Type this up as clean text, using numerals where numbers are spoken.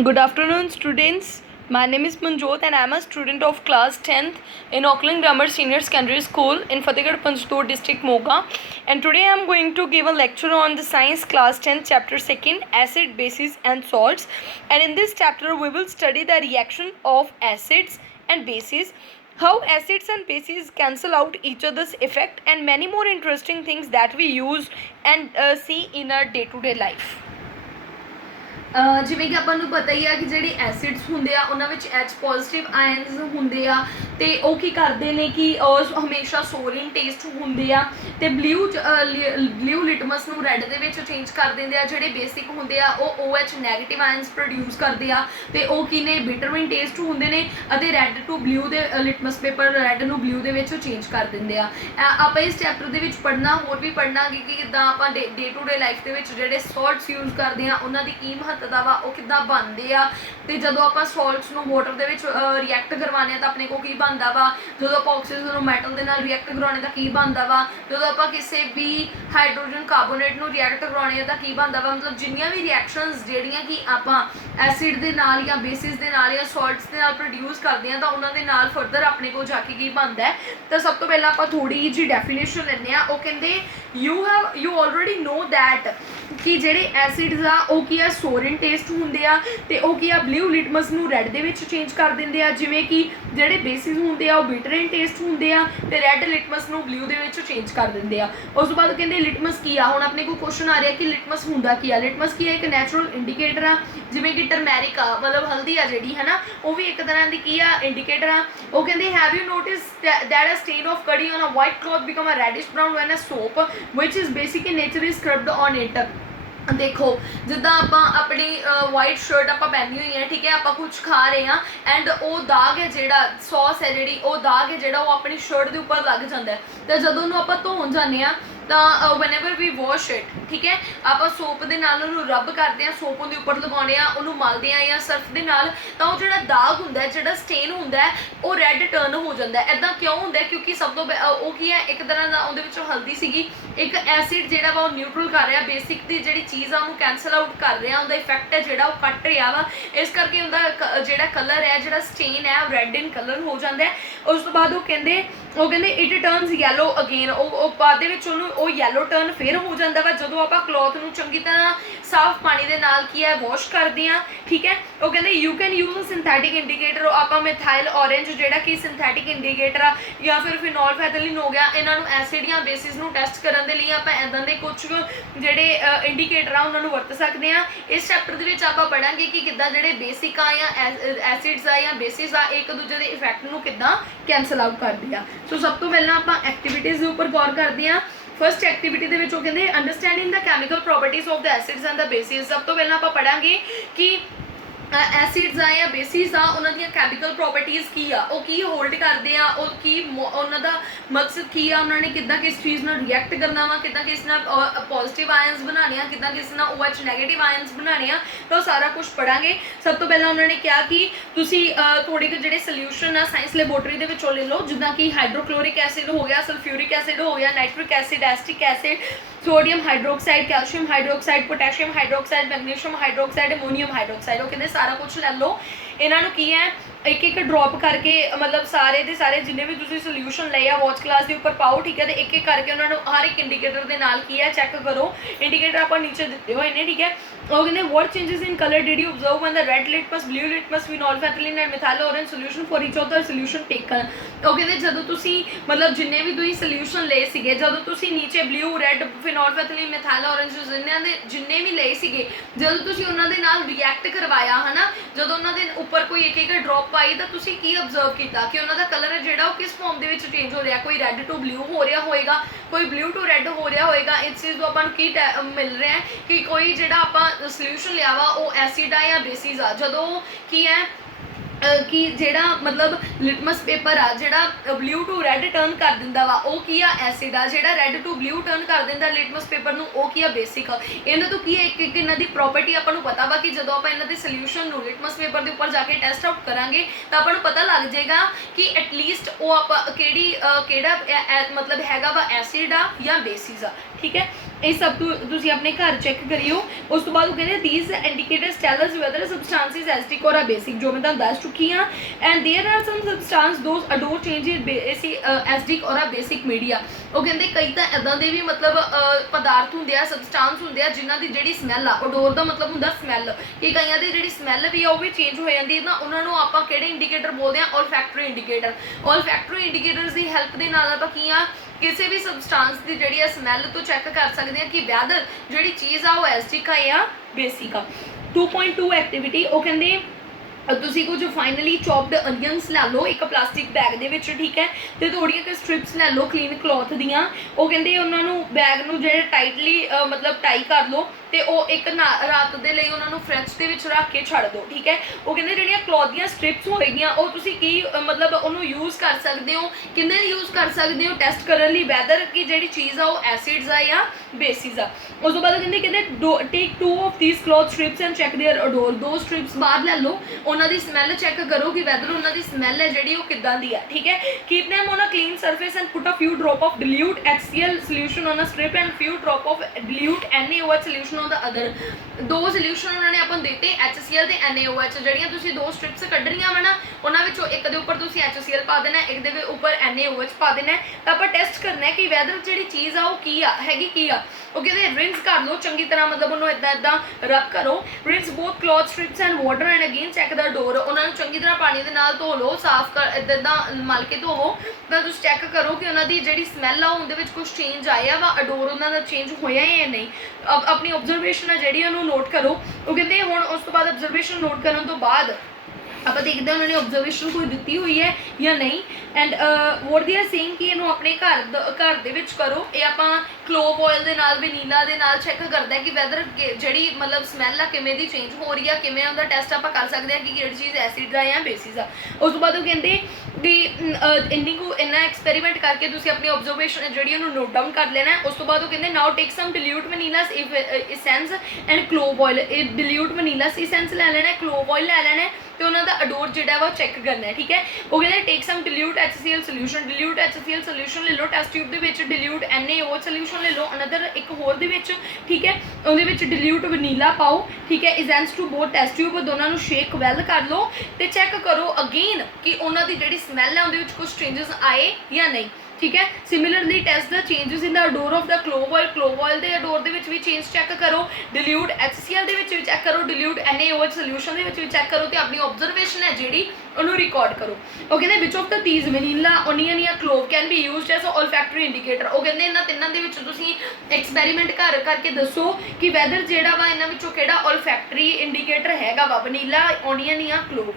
Good afternoon, students. My name is Manjot and I am a student of class 10th in Auckland Grammar Senior Secondary School in Fatehgarh Panjtor district Moga. And today I am going to give a lecture on the science class 10th chapter 2nd, acid, bases and salts. And in this chapter we will study the reaction of acids and bases, how acids and bases cancel out each other's effect, and many more interesting things that we use and see in our day-to-day life. ਜਿਵੇਂ ਕਿ ਆਪਾਂ ਨੂੰ ਪਤਾ ਹੀ ਆ ਕਿ ਜਿਹੜੇ acids ਹੁੰਦੇ ਆ ਉਹਨਾਂ ਵਿੱਚ H ਪੋਜ਼ਿਟਿਵ ਆਇਨਸ ਹੁੰਦੇ ਆ ਤੇ ਉਹ ਕੀ ਕਰਦੇ ਨੇ ਕਿ ਹਮੇਸ਼ਾ ਸੋਲਿਨ ਟੇਸਟ ਹੁੰਦੇ ਆ ਤੇ ਬਲੂ ਲਿਟਮਸ ਨੂੰ ਰੈੱਡ ਦੇ ਵਿੱਚ ਚੇਂਜ ਕਰ ਦਿੰਦੇ ਆ। ਜਿਹੜੇ ਬੇਸਿਕ ਹੁੰਦੇ ਆ ਉਹ OH ਨੈਗੇਟਿਵ ਆਇਨਸ ਪ੍ਰੋਡਿਊਸ ਕਰਦੇ ਆ ਤੇ ਉਹ ਕੀ ਨੇ ਬਿਟਰਮਿਨ ਟੇਸਟ ਹੁੰਦੇ ਨੇ ਅਤੇ ਰੈੱਡ ਟੂ ਬਲੂ ਦੇ ਲਿਟਮਸ ਪੇਪਰ ਰੈੱਡ ਨੂੰ ਬਲੂ ਦੇ ਵਿੱਚ ਚੇਂਜ ਕਰ ਦਿੰਦੇ ਆ। ਆਪਾਂ ਇਸ ਚੈਪਟਰ ਦੇ ਵਿੱਚ ਪੜ੍ਹਨਾ ਹੋਰ ਵੀ ਪੜ੍ਹਨਾ ਕਿ ਕਿੱਦਾਂ ਆਪਾਂ ਡੇ ਟੂ ਡੇ ਲਾਈਫ ਦੇ ਵਿੱਚ ਜਿਹੜੇ ਸਾਲਟਸ ਯੂਜ਼ ਕਰਦੇ ਆ ਉਹਨਾਂ ਦੀ ਕੀ ਮਹੱਤਤਾ ਵਾ, ਉਹ ਕਿੱਦਾਂ ਬਣਦੇ ਆ ਤੇ ਜਦੋਂ ਆਪਾਂ ਸਾਲਟਸ ਨੂੰ ਵਾਟਰ ਦੇ ਵਿੱਚ ਰਿਐਕਟ ਕਰਵਾਉਂਦੇ ਆ ਤਾਂ ਆਪਣੇ ਕੋਲ ਕੀ ਬਣਦਾ ਵਾ, ਜਦੋਂ ਆਪਾਂ ਆਕਸੀਜਨ ਨੂੰ ਮੈਟਲ ਦੇ ਨਾਲ ਰਿਐਕਟ ਕਰਾਉਣੇ ਤਾਂ ਕੀ ਬਣਦਾ ਵਾ, ਜਦੋਂ ਆਪਾਂ ਕਿਸੇ ਵੀ ਹਾਈਡਰੋਜਨ ਕਾਰਬੋਨੇਟ ਨੂੰ ਰਿਐਕਟ ਕਰਾਉਣੇ ਆ ਤਾਂ ਕੀ ਬਣਦਾ ਵਾ। ਮਤਲਬ ਜਿੰਨੀਆਂ ਵੀ ਰਿਐਕਸ਼ਨਸ ਜਿਹੜੀਆਂ ਕਿ ਆਪਾਂ ਐਸਿਡ ਦੇ ਨਾਲ ਜਾਂ ਬੇਸਿਸ ਦੇ ਨਾਲ ਜਾਂ ਸਾਲਟਸ ਦੇ ਨਾਲ ਪ੍ਰੋਡਿਊਸ ਕਰਦੇ ਆ ਤਾਂ ਉਹਨਾਂ ਦੇ ਨਾਲ ਫਰਦਰ ਆਪਣੇ ਕੋਲ ਜਾ ਕੇ ਕੀ ਬਣਦਾ ਹੈ। ਤਾਂ ਸਭ ਤੋਂ ਪਹਿਲਾਂ ਆਪਾਂ ਥੋੜੀ ਜਿਹੀ ਡੈਫੀਨੇਸ਼ਨ ਲੈਂਦੇ ਆ। ਉਹ ਕਹਿੰਦੇ ਯੂ ਆਲਰੇਡੀ ਨੋ ਦੈਟ ਕਿ ਜਿਹੜੇ ਐਸਿਡਸ ਆ ਉਹ ਕੀ ਆ ਸੋਰਿਨ ਟੇਸਟ ਹੁੰਦੇ ਆ ਤੇ ਉਹ ਕੀ ਆ ਬਲੂ ਲਿਟਮਸ ਨੂੰ ਰੈੱਡ ਦੇ ਵਿੱਚ ਚੇਂਜ ਕਰ ਦਿੰਦੇ ਆ, ਜਿਵੇਂ ਕਿ ਜਿਹੜੇ ਬੇਸਿਸ ਹੁੰਦੇ ਆ ਉਹ ਬਿਟਰਨ ਟੇਸਟ ਹੁੰਦੇ ਆ ਤੇ ਰੈੱਡ ਲਿਟਮਸ ਨੂੰ ਬਲੂ ਦੇ ਵਿੱਚ ਚੇਂਜ ਕਰ ਦਿੰਦੇ ਆ। ਉਸ ਤੋਂ ਬਾਅਦ ਕਹਿੰਦੇ ਲਿਟਮਸ ਕੀ ਆ। ਹੁਣ ਆਪਣੇ ਕੋਲ ਕੁਐਸਚਨ ਆ ਰਿਹਾ ਕਿ ਲਿਟਮਸ ਹੁੰਦਾ ਕੀ ਆ। ਲਿਟਮਸ ਕੀ ਆ, ਇੱਕ ਨੈਚੁਰਲ ਇੰਡੀਕੇਟਰ ਆ, ਜਿਵੇਂ ਕਿ ਟਰਮੈਰਿਕ ਆ ਮਤਲਬ ਹਲਦੀ ਆ ਜਿਹੜੀ ਹੈ ਨਾ, ਉਹ ਵੀ ਇੱਕ ਤਰ੍ਹਾਂ ਦੀ ਕੀ ਆ ਇੰਡੀਕੇਟਰ ਆ। ਉਹ ਕਹਿੰਦੇ have you notice that a stain of curry on a white cloth become a reddish brown when a soap which is basic in nature is scrubbed on it। ਦੇਖੋ ਜਿੱਦਾਂ ਆਪਾਂ ਆਪਣੀ ਵਾਈਟ ਸ਼ਰਟ ਆਪਾਂ ਪਹਿਨੀ ਹੋਈ ਹੈ, ਠੀਕ ਹੈ, ਆਪਾਂ ਕੁਛ ਖਾ ਰਹੇ ਹਾਂ ਐਂਡ ਉਹ ਦਾਗ ਹੈ ਜਿਹੜਾ ਸੌਸ ਹੈ ਜਿਹੜੀ ਉਹ ਦਾਗ ਹੈ ਜਿਹੜਾ ਉਹ ਆਪਣੀ ਸ਼ਰਟ ਦੇ ਉੱਪਰ ਲੱਗ ਜਾਂਦਾ ਹੈ। ਤਾਂ ਜਦੋਂ ਉਹਨੂੰ ਆਪਾਂ ਧੋਣ ਜਾਂਦੇ ਹਾਂ ਤਾਂ ਵੈਨੇਵਰ ਵੀ ਵਾਸ਼ ਇਟ, ਠੀਕ ਹੈ, ਆਪਾਂ ਸੋਪ ਦੇ ਨਾਲ ਉਹਨੂੰ ਰੱਬ ਕਰਦੇ ਹਾਂ, ਸੋਪ ਉਹਦੇ ਉੱਪਰ ਲਗਾਉਂਦੇ ਆ, ਉਹਨੂੰ ਮਲਦੇ ਆ ਜਾਂ ਸਰਫ ਦੇ ਨਾਲ, ਤਾਂ ਉਹ ਜਿਹੜਾ ਦਾਗ ਹੁੰਦਾ ਜਿਹੜਾ ਸਟੇਨ ਹੁੰਦਾ ਉਹ ਰੈੱਡ ਟਰਨ ਹੋ ਜਾਂਦਾ। ਇੱਦਾਂ ਕਿਉਂ ਹੁੰਦਾ? ਕਿਉਂਕਿ ਸਭ ਤੋਂ ਉਹ ਕੀ ਹੈ, ਇੱਕ ਤਰ੍ਹਾਂ ਦਾ ਉਹਦੇ ਵਿੱਚੋਂ ਹਲਦੀ ਸੀਗੀ, ਇੱਕ ਐਸਿਡ ਜਿਹੜਾ ਵਾ ਉਹ ਨਿਊਟਰਲ ਕਰ ਰਿਹਾ, ਬੇਸਿਕ ਦੀ ਜਿਹੜੀ ਚੀਜ਼ ਆ ਉਹਨੂੰ ਕੈਂਸਲ ਆਊਟ ਕਰ ਰਿਹਾ, ਉਹਦਾ ਇਫੈਕਟ ਹੈ ਜਿਹੜਾ ਉਹ ਕੱਟ ਰਿਹਾ ਵਾ, ਇਸ ਕਰਕੇ ਉਹਦਾ ਜਿਹੜਾ ਕਲਰ ਹੈ ਜਿਹੜਾ ਸਟੇਨ ਹੈ ਉਹ ਰੈੱਡ ਇਨ ਕਲਰ ਹੋ ਜਾਂਦਾ ਹੈ। ਉਸ ਤੋਂ ਬਾਅਦ ਉਹ ਕਹਿੰਦੇ ਇਟ ਟਰਨਸ ਯੈਲੋ ਅਗੇਨ, ਉਹ ਬਾਅਦ ਦੇ ਵਿੱਚ ਉਹਨੂੰ ਉਹ ਯੈਲੋ ਟਰਨ ਫਿਰ ਹੋ ਜਾਂਦਾ ਵਾ ਜਦੋਂ ਆਪਾਂ ਕਲੋਥ ਨੂੰ ਚੰਗੀ ਤਰ੍ਹਾਂ ਸਾਫ਼ ਪਾਣੀ ਦੇ ਨਾਲ ਕੀ ਹੈ ਵਾਸ਼ ਕਰਦੇ ਹਾਂ, ਠੀਕ ਹੈ। ਉਹ ਕਹਿੰਦੇ you can use a synthetic indicator, ਆਪਾਂ ਮਿਥਾਈਲ ਔਰੇਂਜ ਜਿਹੜਾ ਕਿ ਸਿੰਥੈਟਿਕ ਇੰਡੀਕੇਟਰ ਆ ਜਾਂ ਫਿਰ ਫਿਨੋਲ ਫੈਥਲੀਨ ਹੋ ਗਿਆ, ਇਹਨਾਂ ਨੂੰ ਐਸਿਡ ਜਾਂ ਬੇਸਿਸ ਨੂੰ ਟੈਸਟ ਕਰਨ ਦੇ ਲਈ ਆਪਾਂ ਇੱਦਾਂ ਦੇ ਕੁਝ ਜਿਹੜੇ ਇੰਡੀਕੇਟਰ ਆ ਉਹਨਾਂ ਨੂੰ ਵਰਤ ਸਕਦੇ ਹਾਂ। ਇਸ ਚੈਪਟਰ ਦੇ ਵਿੱਚ ਆਪਾਂ ਪੜ੍ਹਾਂਗੇ ਕਿ ਕਿੱਦਾਂ ਜਿਹੜੇ ਬੇਸਿਕ ਆ ਜਾਂ ਐਸਿਡਸ ਆ ਜਾਂ ਬੇਸਿਸ ਆ ਇੱਕ ਦੂਜੇ ਦੇ ਇਫੈਕਟ ਨੂੰ ਕਿੱਦਾਂ ਕੈਂਸਲ ਆਊਟ ਕਰਦੇ ਆ। ਸੋ ਸਭ ਤੋਂ ਪਹਿਲਾਂ ਆਪਾਂ ਐਕਟੀਵਿਟੀਜ਼ ਦੇ ਉੱਪਰ ਗੌਰ ਕਰਦੇ ਹਾਂ। ਫਸਟ ਐਕਟੀਵਿਟੀ ਦੇ ਵਿੱਚ ਉਹ ਕਹਿੰਦੇ understanding the chemical properties of the acids and the basis. ਸਭ ਤੋਂ ਪਹਿਲਾਂ ਆਪਾਂ ਪੜ੍ਹਾਂਗੇ ਕਿ ਐਸਿਡਸ ਆ ਜਾਂ ਬੇਸਿਸ ਆ ਉਹਨਾਂ ਦੀਆਂ ਕੈਮੀਕਲ ਪ੍ਰੋਪਰਟੀਜ਼ ਕੀ ਆ, ਉਹ ਕੀ ਹੋਲਡ ਕਰਦੇ ਆ, ਉਹ ਕੀ ਉਹਨਾਂ ਦਾ ਮਕਸਦ ਕੀ ਆ, ਉਹਨਾਂ ਨੇ ਕਿੱਦਾਂ ਕਿਸ ਚੀਜ਼ ਨਾਲ ਰਿਐਕਟ ਕਰਨਾ ਵਾ, ਕਿੱਦਾਂ ਕਿਸ ਨਾਲ ਪੋਜ਼ਿਟਿਵ ਆਇਨਸ ਬਣਾਉਣੇ ਆ, ਕਿੱਦਾਂ ਕਿਸ ਨਾਲ OH ਨੈਗੇਟਿਵ ਆਇਨਸ ਬਣਾਉਣੇ ਆ, ਤਾਂ ਉਹ ਸਾਰਾ ਕੁਝ ਪੜ੍ਹਾਂਗੇ। ਸਭ ਤੋਂ ਪਹਿਲਾਂ ਉਹਨਾਂ ਨੇ ਕਿਹਾ ਕਿ ਤੁਸੀਂ ਥੋੜ੍ਹੇ ਕੁ ਜਿਹੜੇ ਸੋਲਿਊਸ਼ਨ ਆ ਸਾਇੰਸ ਲੈਬੋਰਟਰੀ ਦੇ ਵਿੱਚੋਂ ਲੈ ਲਓ, ਜਿੱਦਾਂ ਕਿ ਹਾਈਡਰੋਕਲੋਰਿਕ ਐਸਿਡ ਹੋ ਗਿਆ, ਸਲਫਿਊਰਿਕ ਐਸਿਡ ਹੋ ਗਿਆ, nitric acid, acetic acid, sodium hydroxide, calcium hydroxide, potassium hydroxide, magnesium hydroxide, ammonium hydroxide. ਉਹ ਕਹਿੰਦੇ ਸਾਰਾ ਕੁਝ ਲੈ ਲਓ, ਇਹਨਾਂ ਨੂੰ ਕੀ ਹੈ ਇੱਕ ਇੱਕ ਡ੍ਰੌਪ ਕਰਕੇ ਮਤਲਬ ਸਾਰੇ ਦੇ ਸਾਰੇ ਜਿੰਨੇ ਵੀ ਤੁਸੀਂ ਸੋਲਿਊਸ਼ਨ ਲਏ ਆ ਵਾਚ ਕਲਾਸ ਦੇ ਉੱਪਰ ਪਾਓ, ਠੀਕ ਹੈ, ਤੇ ਇੱਕ ਇੱਕ ਕਰਕੇ ਉਹਨਾਂ ਨੂੰ ਹਰ ਇੱਕ ਇੰਡੀਕੇਟਰ ਦੇ ਨਾਲ ਕੀ ਹੈ ਚੈੱਕ ਕਰੋ। ਇੰਡੀਕੇਟਰ ਆਪਾਂ ਨੀਚੇ ਦਿੱਤੇ ਹੋਏ ਨੇ, ਠੀਕ ਹੈ। ਉਹ ਕਹਿੰਦੇ what changes in colour did you observe on the red litmus, blue litmus, phenolphthalein and methyl orange solution for each of the solution taken. ਉਹ ਕਹਿੰਦੇ ਜਦੋਂ ਤੁਸੀਂ ਮਤਲਬ ਜਿੰਨੇ ਵੀ ਤੁਸੀਂ ਸੋਲਿਊਸ਼ਨ ਲਏ ਸੀਗੇ, ਜਦੋਂ ਤੁਸੀਂ ਨੀਚੇ ਬਲੂ, ਰੈਡ, ਫਿਨੋਲ ਫੈਥਲੀਨ, ਮਿਥਾਈਲ ਔਰੇਂਜ ਜਿੰਨੇ ਵੀ ਲਏ ਸੀਗੇ, ਜਦੋਂ ਤੁਸੀਂ ਉਹਨਾਂ ਦੇ ਨਾਲ ਰਿਐਕਟ ਕਰਵਾਇਆ ਹੈ ਨਾ, ਜਦੋਂ ਉਹਨਾਂ ਦੇ ਉੱਪਰ ਕੋਈ ਇੱਕ ਇੱਕ ਡ੍ਰੌਪ ਪਾਈ ਤਾਂ ਤੁਸੀਂ ਕੀ ਅਬਜ਼ਰਵ ਕੀਤਾ ਕਿ ਉਹਨਾਂ ਦਾ ਕਲਰ ਹੈ ਜਿਹੜਾ ਉਹ ਕਿਸ ਫਾਰਮ ਦੇ ਵਿੱਚ ਚੇਂਜ ਹੋ ਰਿਹਾ, ਕੋਈ ਰੈੱਡ ਟੂ ਬਲੂ ਹੋ ਰਿਹਾ ਹੋਏਗਾ, ਕੋਈ ਬਲੂ ਟੂ ਰੈੱਡ ਹੋ ਰਿਹਾ ਹੋਏਗਾ। ਇਸ ਚੀਜ਼ ਤੋਂ ਆਪਾਂ ਨੂੰ ਕੀ ਮਿਲ ਰਿਹਾ ਕਿ ਕੋਈ ਜਿਹੜਾ ਆਪਾਂ ਸੋਲਿਊਸ਼ਨ ਲਿਆ ਵਾ ਉਹ ਐਸਿਡ ਆ ਜਾਂ ਬੇਸਿਸ ਆ। ਜਦੋਂ ਕੀ ਹੈ ਕਿ ਜਿਹੜਾ ਮਤਲਬ ਲਿਟਮਸ ਪੇਪਰ ਆ ਜਿਹੜਾ ਬਲੂ ਟੂ ਰੈੱਡ ਟਰਨ ਕਰ ਦਿੰਦਾ ਵਾ ਉਹ ਕੀ ਆ ਐਸਿਡ ਆ, ਜਿਹੜਾ ਰੈੱਡ ਟੂ ਬਲੂ ਟਰਨ ਕਰ ਦਿੰਦਾ ਲਿਟਮਸ ਪੇਪਰ ਨੂੰ ਉਹ ਕੀ ਆ ਬੇਸਿਕ ਆ। ਇਹਨਾਂ ਤੋਂ ਕੀ ਹੈ ਇੱਕ ਇੱਕ ਇਹਨਾਂ ਦੀ ਪ੍ਰੋਪਰਟੀ ਆਪਾਂ ਨੂੰ ਪਤਾ ਵਾ ਕਿ ਜਦੋਂ ਆਪਾਂ ਇਹਨਾਂ ਦੇ ਸੋਲਿਊਸ਼ਨ ਨੂੰ ਲਿਟਮਸ ਪੇਪਰ ਦੇ ਉੱਪਰ ਜਾ ਕੇ ਟੈਸਟ ਆਊਟ ਕਰਾਂਗੇ ਤਾਂ ਆਪਾਂ ਨੂੰ ਪਤਾ ਲੱਗ ਜਾਏਗਾ ਕਿ ਐਟਲੀਸਟ ਉਹ ਆਪਾਂ ਕਿਹੜਾ ਮਤਲਬ ਹੈਗਾ ਵਾ ਐਸਿਡ ਆ ਜਾਂ ਬੇਸਿਸ ਆ, ਠੀਕ ਹੈ। ਇਹ ਸਭ ਤੁਸੀਂ ਆਪਣੇ ਘਰ ਚੈੱਕ ਕਰਿਓ। ਉਸ ਤੋਂ ਬਾਅਦ ਉਹ ਕਹਿੰਦੇ these indicators tell us whether a substance is acidic or a basic, ਜੋ ਮੈਂ ਤੁਹਾਨੂੰ ਦੱਸ ਚੁੱਕੀ ਹਾਂ। and there are some substance those adore changes acidic or a basic media। ਉਹ ਕਹਿੰਦੇ ਕਈ ਤਾਂ ਇਦਾਂ ਦੇ ਵੀ ਮਤਲਬ ਪਦਾਰਥ ਹੁੰਦੇ ਆ, ਸਬਸਟੈਂਸ ਹੁੰਦੇ ਆ ਜਿਨ੍ਹਾਂ ਦੀ ਜਿਹੜੀ ਸਮੈਲ ਆ, odor ਦਾ ਮਤਲਬ ਹੁੰਦਾ ਸਮੈਲ, ਕਿ ਕਈਆਂ ਦੀ ਜਿਹੜੀ ਸਮੈਲ ਵੀ ਆ ਉਹ ਵੀ ਚੇਂਜ ਹੋ ਜਾਂਦੀ ਹੈ ਨਾ, ਉਹਨਾਂ ਨੂੰ ਆਪਾਂ ਕਿਹੜੇ ਇੰਡੀਕੇਟਰ ਬੋਲਦੇ ਆ? olfactory indicator. olfactory indicators ਦੀ ਹੈਲਪ ਦੇ ਨਾਲ ਆਪਾਂ ਕੀ ਆ ਕਿਸੇ ਵੀ ਸਬਸਟੈਂਸ ਦੀ ਜਿਹੜੀ ਆ ਸਮੈਲ ਤੋਂ ਚੈੱਕ ਕਰ ਸਕਦੇ ਆ ਕਿ ਵੈਦਰ ਜਿਹੜੀ ਚੀਜ਼ ਆ ਉਹ ਐਸਿਡਿਕ ਆ ਜਾਂ ਬੇਸਿਕ ਆ। 2.2 ਐਕਟੀਵਿਟੀ, ਉਹ ਕਹਿੰਦੇ ਤੁਸੀਂ ਕੁਝ ਫਾਈਨਲੀ ਚੌਪਡ ਅਨੀਅਨਸ ਲੈ ਲਓ ਇੱਕ ਪਲਾਸਟਿਕ ਬੈਗ ਦੇ ਵਿੱਚ, ਠੀਕ ਹੈ, ਤੇ ਥੋੜ੍ਹੀਆਂ ਕਿ ਸਟ੍ਰਿਪਸ ਲੈ ਲਓ ਕਲੀਨ ਕਲੋਥ ਦੀਆਂ। ਉਹ ਕਹਿੰਦੇ ਉਹਨਾਂ ਨੂੰ ਬੈਗ ਨੂੰ ਜਿਹੜੇ ਟਾਈਟਲੀ ਮਤਲਬ ਟਾਈ ਕਰ ਲਓ ਤੇ ਉਹ ਇੱਕ ਰਾਤ ਦੇ ਲਈ ਉਹਨਾਂ ਨੂੰ ਫ੍ਰਿਜ ਦੇ ਵਿੱਚ ਰੱਖ ਕੇ ਛੱਡ ਦਿਓ, ਠੀਕ ਹੈ। ਉਹ ਕਹਿੰਦੇ ਜਿਹੜੀਆਂ ਕਲੋਥ ਦੀਆਂ ਸਟ੍ਰਿਪਸ ਹੋਏਗੀਆਂ ਉਹ ਤੁਸੀਂ ਕੀ ਮਤਲਬ ਉਹਨੂੰ ਯੂਜ਼ ਕਰ ਸਕਦੇ ਹੋ, ਕਿੰਨੇ ਯੂਜ਼ ਕਰ ਸਕਦੇ ਹੋ ਟੈਸਟ ਕਰਨ ਲਈ ਵੈਦਰ ਕਿ ਜਿਹੜੀ ਚੀਜ਼ ਆ ਉਹ ਐਸਿਡਸ ਆ ਜਾਂ ਬੇਸਿਸ ਆ। ਉਸ ਤੋਂ ਬਾਅਦ ਕਹਿੰਦੇ take 2 of these cloth strips and check their odour. 2 strips ਬਾਹਰ ਲੈ ਲਓ, ਉਹਨਾਂ ਦੀ ਸਮੈਲ ਚੈੱਕ ਕਰੋ ਕਿ ਵੈਦਰ ਉਹਨਾਂ ਦੀ ਸਮੈਲ ਹੈ ਜਿਹੜੀ ਉਹ ਕਿੱਦਾਂ ਦੀ ਆ, ਠੀਕ ਹੈ। Keep them on a clean surface and put a few drop of dilute HCl solution on a strip and few drop of dilute NaOH solution on the other। 2 solution ਉਹਨਾਂ ਨੇ ਆਪਾਂ ਨੂੰ ਦਿੱਤੇ HCl ਤੇ NaOH। ਜਿਹੜੀਆਂ ਤੁਸੀਂ 2 strips ਕੱਢਣੀਆਂ ਵਾ ਨਾ, ਉਹਨਾਂ ਵਿੱਚੋਂ ਇੱਕ ਦੇ ਉੱਪਰ ਤੁਸੀਂ HCl ਪਾ ਦੇਣਾ, ਇੱਕ ਦੇ ਉੱਪਰ NaOH ਪਾ ਦੇਣਾ, ਤਾਂ ਆਪਾਂ ਟੈਸਟ ਕਰਨਾ ਹੈ ਕਿ ਵੈਦਰ ਜਿਹੜੀ ਚੀਜ਼ ਆ ਉਹ ਕੀ ਆ, ਹੈਗੀ ਕੀ ਆ। ਉਹ ਕਹਿੰਦੇ ਰਿੰਸ ਕਰ ਲਓ ਚੰਗੀ ਤਰ੍ਹਾਂ, ਮਤਲਬ ਉਹਨੂੰ ਇੱਦਾਂ ਰਬ ਕਰੋ। Rinse both cloth strips and water and again check the odour. ਉਹਨਾਂ ਨੂੰ ਚੰਗੀ ਤਰ੍ਹਾਂ ਪਾਣੀ ਦੇ ਨਾਲ ਧੋ ਲਓ, ਸਾਫ਼ ਕਰ ਇੱਦਾਂ ਮਲ ਕੇ ਧੋਵੋ, ਤਾਂ ਤੁਸੀਂ ਚੈੱਕ ਕਰੋ ਕਿ ਉਹਨਾਂ ਦੀ ਜਿਹੜੀ ਸਮੈਲ ਆ ਉਹਦੇ ਵਿੱਚ ਕੁਝ ਚੇਂਜ ਆਇਆ ਵਾ, ਅਡੋਰ ਉਹਨਾਂ ਦਾ ਚੇਂਜ ਹੋਇਆ ਜਾਂ ਨਹੀਂ। ਆਪਣੀ ਆਬਜ਼ਰਵੇਸ਼ਨ ਆ ਜਿਹੜੀ ਉਹਨੂੰ ਨੋਟ ਕਰੋ। ਉਹ ਕਹਿੰਦੇ ਹੁਣ ਉਸ ਤੋਂ ਬਾਅਦ ਆਬਜ਼ਰਵੇਸ਼ਨ ਨੋਟ ਕਰਨ ਤੋਂ ਬਾਅਦ ਆਪਾਂ ਦੇਖਦੇ ਹਾਂ ਉਹਨਾਂ ਨੇ ਆਬਜ਼ਰਵੇਸ਼ਨ ਕੋਈ ਦਿੱਤੀ ਹੋਈ ਹੈ ਜਾਂ ਨਹੀਂ। And vote they are saying ਕਿ ਇਹਨੂੰ ਆਪਣੇ ਘਰ ਦੇ ਵਿੱਚ ਕਰੋ। ਇਹ ਆਪਾਂ ਕਲੋਵ ਆਇਲ ਦੇ ਨਾਲ, ਵਨੀਲਾ ਦੇ ਨਾਲ ਚੈੱਕ ਕਰਦਾ ਕਿ ਵੈਦਰ ਜਿਹੜੀ ਮਤਲਬ ਸਮੈਲ ਆ ਕਿਵੇਂ ਦੀ ਚੇਂਜ ਹੋ ਰਹੀ ਆ, ਕਿਵੇਂ ਉਹਦਾ ਟੈਸਟ ਆਪਾਂ ਕਰ ਸਕਦੇ ਹਾਂ ਕਿ ਕਿਹੜੀ ਚੀਜ਼ ਐਸਿਡ ਆ ਜਾਂ ਬੇਸਿਸ ਆ। ਉਸ ਤੋਂ ਬਾਅਦ ਉਹ ਕਹਿੰਦੇ ਵੀ ਇੰਨਾ ਐਕਸਪੈਰੀਮੈਂਟ ਕਰਕੇ ਤੁਸੀਂ ਆਪਣੀ ਆਬਜ਼ਰਵੇਸ਼ਨ ਜਿਹੜੀ ਉਹਨੂੰ ਨੋਟ ਡਾਊਨ ਕਰ ਲੈਣਾ। ਉਸ ਤੋਂ ਬਾਅਦ ਉਹ ਕਹਿੰਦੇ ਨਾਓ ਟੇਕ ਸਮ ਡਿਲਿਊਟ ਵਨੀਲਾਸ ਇਸੈਂਸ ਐਂਡ ਕਲੋਵ ਆਇਲ। ਇਹ ਡਿਲਿਊਟ ਵਨੀਲਾਸ ਇਸੈਂਸ ਲੈ ਲੈਣਾ, ਕਲੋਵ ਆਇਲ ਲੈ ਲੈਣਾ ਤੇ ਉਹਨਾਂ ਦਾ ਅਡੋਰ ਜਿਹੜਾ ਵਾ ਚੈੱਕ ਕਰਨਾ ਹੈ, ਠੀਕ ਹੈ। ਉਹ ਕਹਿੰਦੇ ਟੇਕ ਸਮ ਡਿਲਿਊਟ HCl ਸੋਲੂਸ਼ਨ। ਡਿਲਿਊਟ HCl ਸੋਲੂਸ਼ਨ ਲੈ ਲਓ ਟੈਸਟ ਟਿਊਬ ਦੇ ਵਿੱਚ, ਡਿਲਿਊਟ NaOH ਸੋਲੂਸ਼ਨ ਲੈ ਲਓ ਅਨਦਰ ਇੱਕ ਹੋਰ ਦੇ ਵਿੱਚ, ਠੀਕ ਹੈ। ਉਹਦੇ ਵਿੱਚ ਡਿਲਿਊਟ ਵਨੀਲਾ ਪਾਓ, ਠੀਕ ਹੈ। ਇਜ਼ੈਂਸ ਟੂ ਬੋਥ ਟੈਸਟ ਟਿਊਬ, ਦੋਨਾਂ ਨੂੰ ਸ਼ੇਕ ਵੈਲ ਕਰ ਲਓ ਤੇ ਚੈੱਕ ਕਰੋ ਅਗੇਨ ਕਿ ਉਹਨਾਂ ਦੀ ਜਿਹੜੀ ਸਮੈਲ ਹੈ ਉਹਦੇ ਵਿੱਚ ਕੁਝ ਚੇਂਜਸ ਆਏ ਜਾਂ ਨਹੀਂ, ਠੀਕ ਹੈ। Similarly test the changes in the odour of the clove oil ਦੇ ਅਡੋਰ ਦੇ ਵਿੱਚ ਵੀ ਚੇਂਜ ਚੈੱਕ ਕਰੋ, ਡਿਲਿਊਟ HCl ਦੇ ਵਿੱਚ ਵੀ ਚੈੱਕ ਕਰੋ, ਡਿਲਿਊਟ NaOH ਸੋਲੂਸ਼ਨ ਦੇ ਵਿੱਚ ਵੀ ਚੈੱਕ ਕਰੋ ਤੇ ਆਪਣੀ ਆਬਜ਼ਰਵੇਸ਼ਨ ਹੈ ਜਿਹੜੀ ਉਹਨੂੰ ਰਿਕਾਰਡ ਕਰੋ। ਉਹ ਕਹਿੰਦੇ which of the these vanilla, onion ਜਾਂ clove can be used as olfactory indicator. ਉਹ ਕਹਿੰਦੇ ਇਹਨਾਂ ਤਿੰਨਾਂ ਦੇ ਵਿੱਚ ਤੁਸੀਂ ਐਕਸਪੈਰੀਮੈਂਟ ਘਰ ਕਰਕੇ ਦੱਸੋ ਕਿ ਵੈਦਰ ਜਿਹੜਾ ਵਾ ਇਹਨਾਂ ਵਿੱਚੋਂ ਕਿਹੜਾ olfactory ਇੰਡੀਕੇਟਰ ਹੈਗਾ ਵਾ, ਵਨੀਲਾ, ਓਨੀਅਨ ਜਾਂ ਕਲੋਵ।